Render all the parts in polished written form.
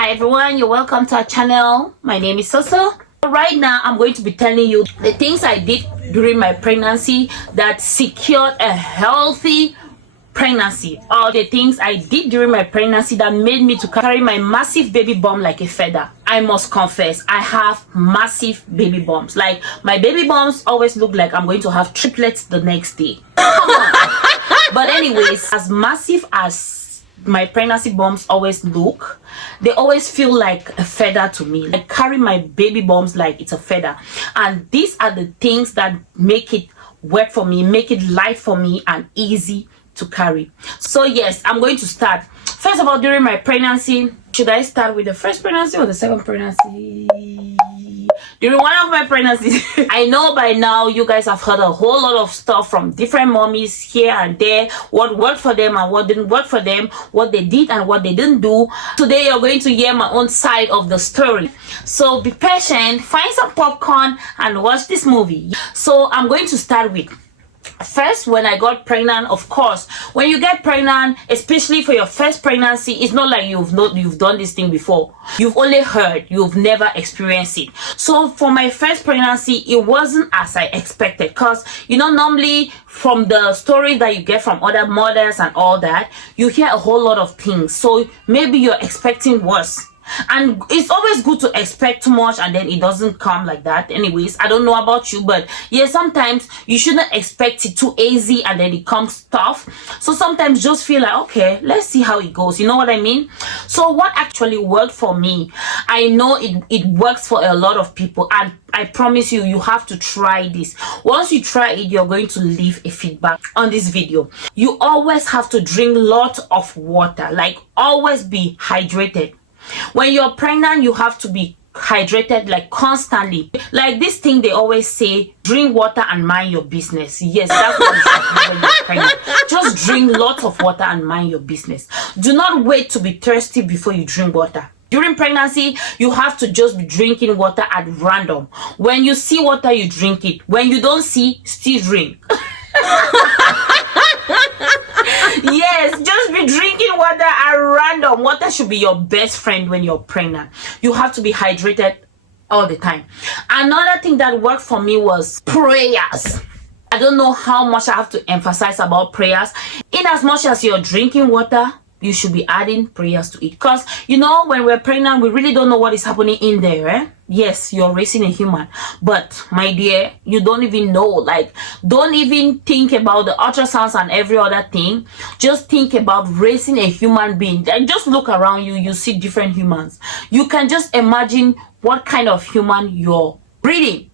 Hi everyone, you're welcome to our channel. My name is Soso. Right now I'm going to be telling you the things I did during my pregnancy that secured a healthy pregnancy, or the things I did during my pregnancy that made me to carry my massive baby bump like a feather. I must confess, I have massive baby bumps. Like, my baby bumps always look like I'm going to have triplets the next day. Come on. But anyways, as massive as my pregnancy bumps always look, they always feel like a feather to me. I carry my baby bumps like it's a feather, and these are the things that make it work for me, make it light for me and easy to carry. So yes, I'm going to start. First of all, during my pregnancy, should I start with the first pregnancy or the second pregnancy? During one of my pregnancies, I know by now you guys have heard a whole lot of stuff from different mommies here and there, what worked for them and what didn't work for them, what they did and what they didn't do. Today you're going to hear my own side of the story. So be patient, find some popcorn and watch this movie. So I'm going to start with, first, when I got pregnant. Of course, when you get pregnant, especially for your first pregnancy, it's not like you've done this thing before. You've only heard, you've never experienced it. So for my first pregnancy, it wasn't as I expected, because you know, normally from the stories that you get from other mothers and all that, you hear a whole lot of things. So maybe you're expecting worse. And it's always good to expect too much and then it doesn't come like that. Anyways, I don't know about you, but yeah, sometimes you shouldn't expect it too easy and then it comes tough. So sometimes just feel like, okay, let's see how it goes. You know what I mean? So what actually worked for me, I know it works for a lot of people, and I promise you, you have to try this. Once you try it, you're going to leave a feedback on this video. You always have to drink lots of water, like always be hydrated. When you're pregnant, you have to be hydrated like constantly. Like this thing they always say, drink water and mind your business. Yes, that's what you should do when you're pregnant. Just drink lots of water and mind your business. Do not wait to be thirsty before you drink water. During pregnancy, you have to just be drinking water at random. When you see water, you drink it. When you don't see, still drink. Yes, just be drinking water at random. Water should be your best friend when you're pregnant. You have to be hydrated all the time. Another thing that worked for me was prayers. I don't know how much I have to emphasize about prayers. In as much as you're drinking water, you should be adding prayers to it, because you know, when we're pregnant, we really don't know what is happening in there, eh? Yes, you're raising a human, but my dear, you don't even know. Like, don't even think about the ultrasounds and every other thing. Just think about raising a human being. Like, just look around you, you see different humans. You can just imagine what kind of human you're breeding.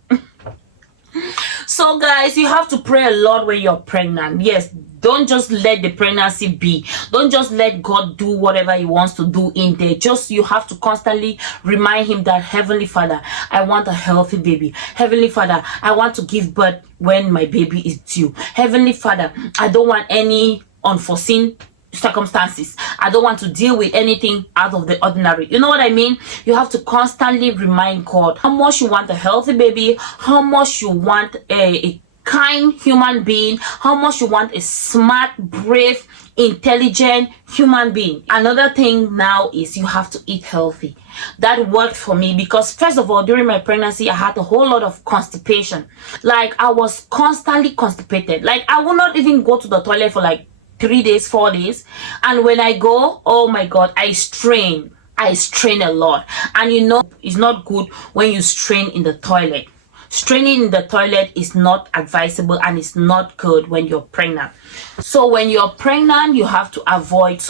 So guys, you have to pray a lot when you're pregnant. Yes, don't just let the pregnancy be. Don't just let God do whatever he wants to do in there. Just, you have to constantly remind him that, Heavenly Father, I want a healthy baby. Heavenly Father, I want to give birth when my baby is due. Heavenly Father, I don't want any unforeseen circumstances. I don't want to deal with anything out of the ordinary. You know what I mean? You have to constantly remind God how much you want a healthy baby, how much you want a kind human being, how much you want a smart, brave, intelligent human being. Another thing now is you have to eat healthy. That worked for me because, first of all, during my pregnancy, I had a whole lot of constipation. Like, I was constantly constipated. Like, I would not even go to the toilet for like 3 days, 4 days. And when I go, oh my God, I strain a lot. And you know, it's not good when you strain in the toilet. Straining in the toilet is not advisable and it's not good when you're pregnant. So when you're pregnant, you have to avoid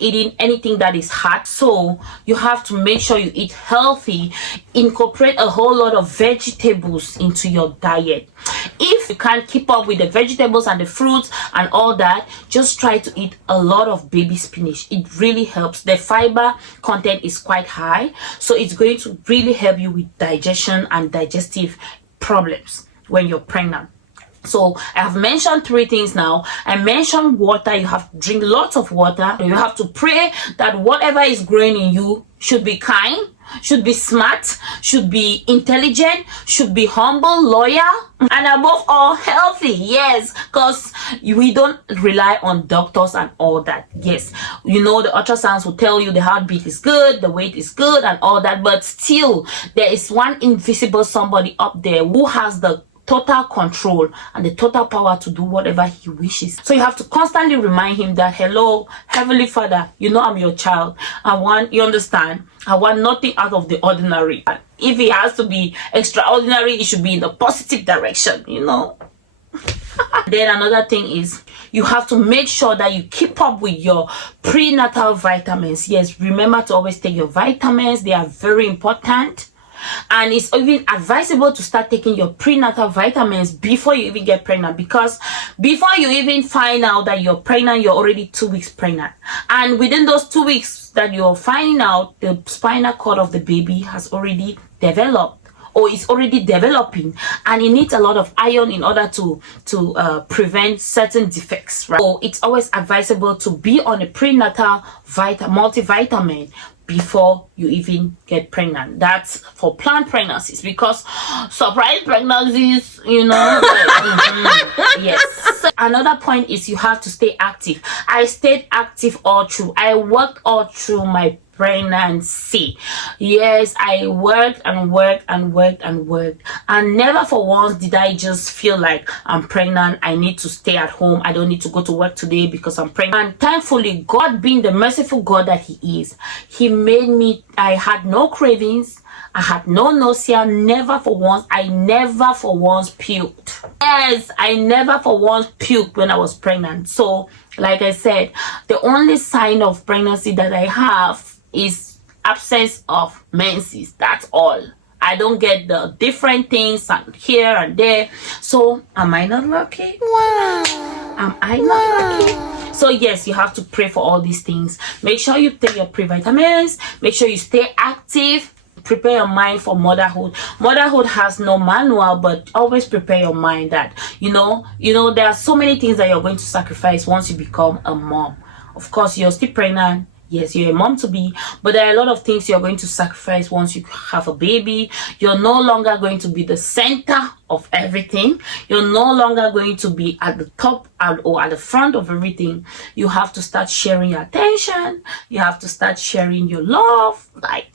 eating anything that is hot. So you have to make sure you eat healthy, incorporate a whole lot of vegetables into your diet. If you can't keep up with the vegetables and the fruits and all that, just try to eat a lot of baby spinach. It really helps. The fiber content is quite high, so it's going to really help you with digestion and digestive problems when you're pregnant. So I have mentioned 3 things now. I mentioned water. You have to drink lots of water. You have to pray that whatever is growing in you should be kind. should be smart, should be intelligent, should be humble, loyal, and above all, healthy. Yes, because we don't rely on doctors and all that. Yes, you know, the ultrasounds will tell you the heartbeat is good, the weight is good, and all that, but still, there is one invisible somebody up there who has the total control and the total power to do whatever he wishes. So you have to constantly remind him that, hello, Heavenly Father, you know I'm your child. You understand, I want nothing out of the ordinary. If it has to be extraordinary, it should be in the positive direction, you know. Then another thing is, you have to make sure that you keep up with your prenatal vitamins. Yes, remember to always take your vitamins. They are very important. And it's even advisable to start taking your prenatal vitamins before you even get pregnant, because before you even find out that you're pregnant, you're already 2 weeks pregnant. And within those 2 weeks that you're finding out, the spinal cord of the baby has already developed or is already developing, and it needs a lot of iron in order to prevent certain defects, right? So it's always advisable to be on a prenatal multivitamin before you even get pregnant. That's for planned pregnancies, because surprise pregnancies, you know, yes. So another point is you have to stay active. I stayed active all through. I worked all through my pregnancy. Yes, I worked and worked and worked and worked, and never for once did I just feel like I'm pregnant, I need to stay at home, I don't need to go to work today because I'm pregnant. And thankfully, God, being the merciful God that he is, he made me, I had no cravings, I had no nausea, never for once. I never for once puked. Yes, I never for once puked when I was pregnant. So like I said, the only sign of pregnancy that I have is absence of menses. That's all. I don't get the different things here and there. So am I not lucky? Wow. Am I not lucky? So yes, you have to pray for all these things. Make sure you take your previtamins. Make sure you stay active. Prepare your mind for motherhood. Motherhood has no manual, but always prepare your mind that you know there are so many things that you're going to sacrifice once you become a mom. Of course, you're still pregnant. Yes, you're a mom to be, but there are a lot of things you're going to sacrifice once you have a baby. You're no longer going to be the center of everything. You're no longer going to be at the top or at the front of everything. You have to start sharing your attention. You have to start sharing your love. Like,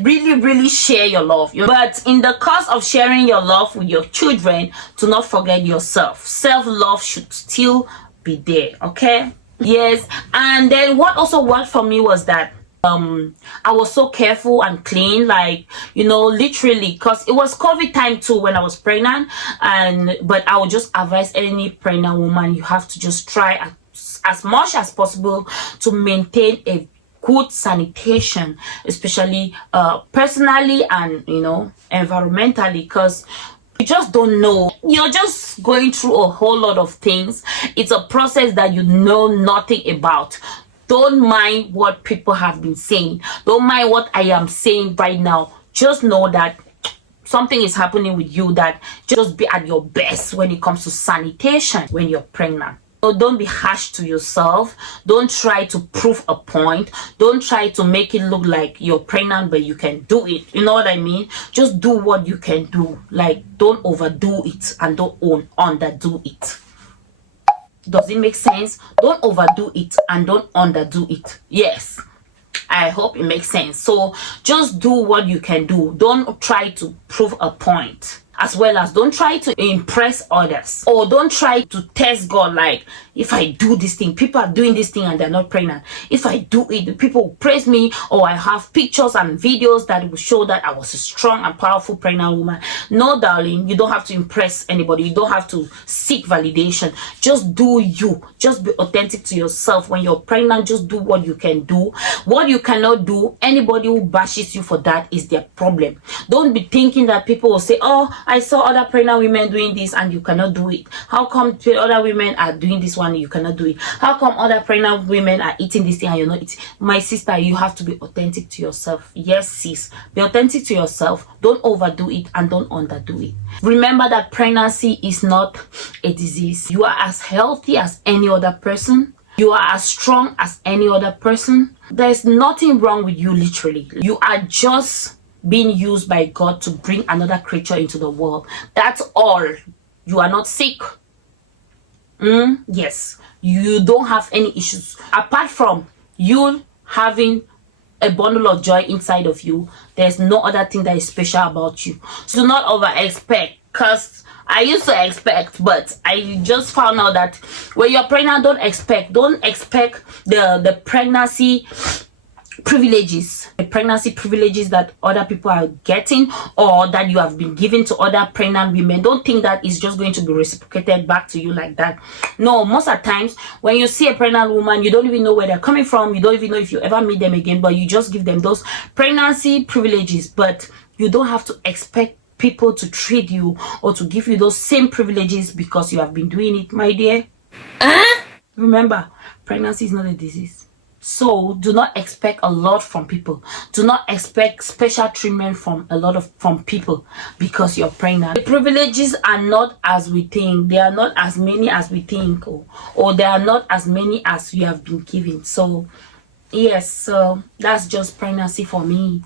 really share your love. But in the course of sharing your love with your children, do not forget yourself. Self-love should still be there, okay? Yes. And then what also worked for me was that I was so careful and clean, like, you know, literally, because it was COVID time too when I was pregnant. But I would just advise any pregnant woman, you have to just try as much as possible to maintain a good sanitation, especially personally and, you know, environmentally, because you just don't know. You're just going through a whole lot of things. It's a process that you know nothing about. Don't mind what people have been saying. Don't mind what I am saying right now. Just know that something is happening with you, that just be at your best when it comes to sanitation when you're pregnant. So don't be harsh to yourself. Don't try to prove a point. Don't try to make it look like you're pregnant but you can do it. You know what I mean? Just do what you can do. Like, don't overdo it and don't underdo it. Does it make sense? Don't overdo it and don't underdo it. Yes, I hope it makes sense. So just do what you can do. Don't try to prove a point. As well as don't try to impress others, or don't try to test God, like, if I do this thing, people are doing this thing and they're not pregnant. If I do it, people will praise me, or I have pictures and videos that will show that I was a strong and powerful pregnant woman. No, darling, you don't have to impress anybody. You don't have to seek validation. Just do you. Just be authentic to yourself. When you're pregnant, just do what you can do. What you cannot do, anybody who bashes you for that is their problem. Don't be thinking that people will say, oh, I saw other pregnant women doing this and you cannot do it. How come other women are doing this one and you cannot do it? How come other pregnant women are eating this thing and you're not eating? My sister, you have to be authentic to yourself. Yes, sis. Be authentic to yourself. Don't overdo it and don't underdo it. Remember that pregnancy is not a disease. You are as healthy as any other person. You are as strong as any other person. There's nothing wrong with you, literally. You are just being used by God to bring another creature into the world. That's all. You are not sick. Yes, you don't have any issues apart from you having a bundle of joy inside of you. There's no other thing that is special about you. So do not over expect, because I used to expect, but I just found out that when you're pregnant, don't expect the pregnancy privileges, the pregnancy privileges that other people are getting, or that you have been given to other pregnant women. Don't think that it's just going to be reciprocated back to you like that. No, most of the times when you see a pregnant woman, you don't even know where they're coming from. You don't even know if you ever meet them again, but you just give them those pregnancy privileges. But you don't have to expect people to treat you or to give you those same privileges because you have been doing it, my dear. Remember, pregnancy is not a disease. So do not expect a lot from people. Do not expect special treatment from people because you're pregnant. The privileges are not as we think. They are not as many as we think, or they are not as many as you have been given. So yes, so that's just pregnancy for me.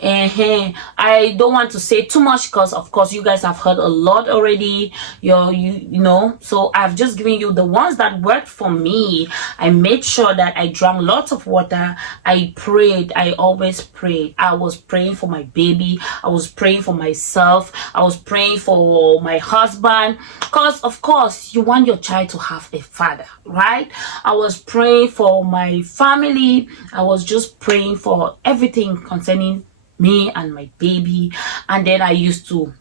I don't want to say too much because of course you guys have heard a lot already. You know, so I've just given you the ones that worked for me. I made sure that I drank lots of water. I prayed. I always prayed. I was praying for my baby. I was praying for myself. I was praying for my husband, because of course you want your child to have a father, right? I was praying for my family. I was just praying for everything concerning me and my baby. And then I used to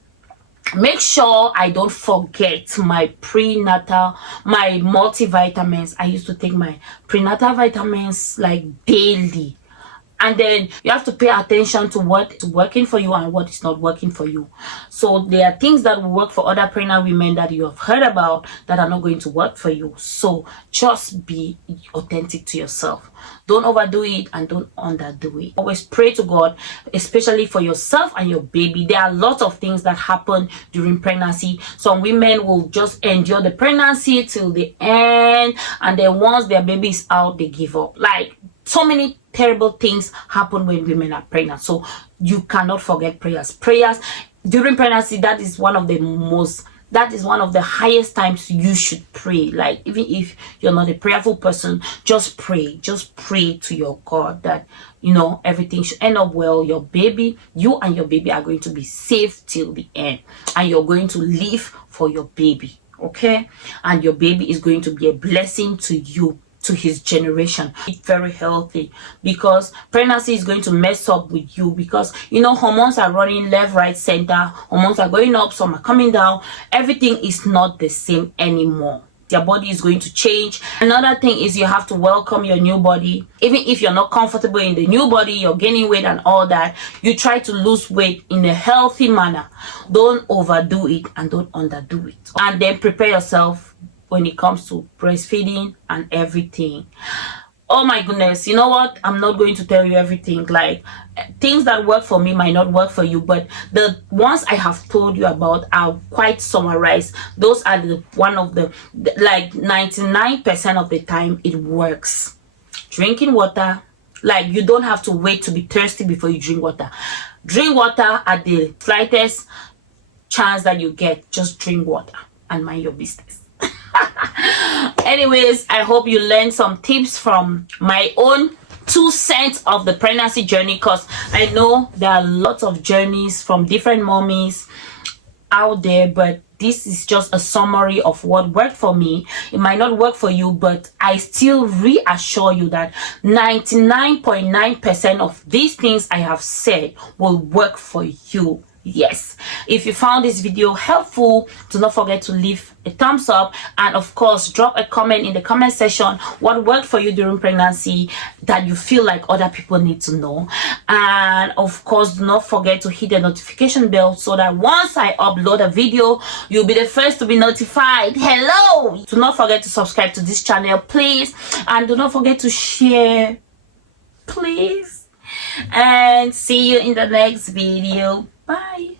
make sure I don't forget my prenatal, my multivitamins. I used to take my prenatal vitamins like daily. And then you have to pay attention to what is working for you and what is not working for you. So there are things that will work for other pregnant women that you have heard about that are not going to work for you. So just be authentic to yourself. Don't overdo it and don't underdo it. Always pray to God, especially for yourself and your baby. There are lots of things that happen during pregnancy. Some women will just endure the pregnancy till the end, and then once their baby is out, they give up. Like, so many terrible things happen when women are pregnant. So you cannot forget prayers. Prayers during pregnancy, that is one of the highest times you should pray. Like, even if you're not a prayerful person, just pray to your God that, you know, everything should end up well. Your baby, you and your baby are going to be safe till the end, and you're going to live for your baby, okay? And your baby is going to be a blessing to you, to his generation. It's very healthy, because pregnancy is going to mess up with you, because you know, hormones are running left, right, center. Hormones are going up, some are coming down. Everything is not the same anymore. Your body is going to change. Another thing is you have to welcome your new body. Even if you're not comfortable in the new body, you're gaining weight and all that, you try to lose weight in a healthy manner. Don't overdo it and don't underdo it. And then prepare yourself when it comes to breastfeeding and everything. Oh my goodness, you know what? I'm not going to tell you everything. Like, things that work for me might not work for you, but the ones I have told you about are quite summarized. Those are like 99% of the time it works. Drinking water, like, you don't have to wait to be thirsty before you drink water. Drink water at the slightest chance that you get. Just drink water and mind your business. Anyways, I hope you learned some tips from my own 2 cents of the pregnancy journey, because I know there are lots of journeys from different mommies out there, but this is just a summary of what worked for me. It might not work for you, but I still reassure you that 99.9% of these things I have said will work for you. Yes, if you found this video helpful, do not forget to leave a thumbs up, and of course drop a comment in the comment section what worked for you during pregnancy that you feel like other people need to know. And of course, do not forget to hit the notification bell so that once I upload a video, you'll be the first to be notified. Hello, do not forget to subscribe to this channel, please, and do not forget to share, please. And see you in the next video. Bye.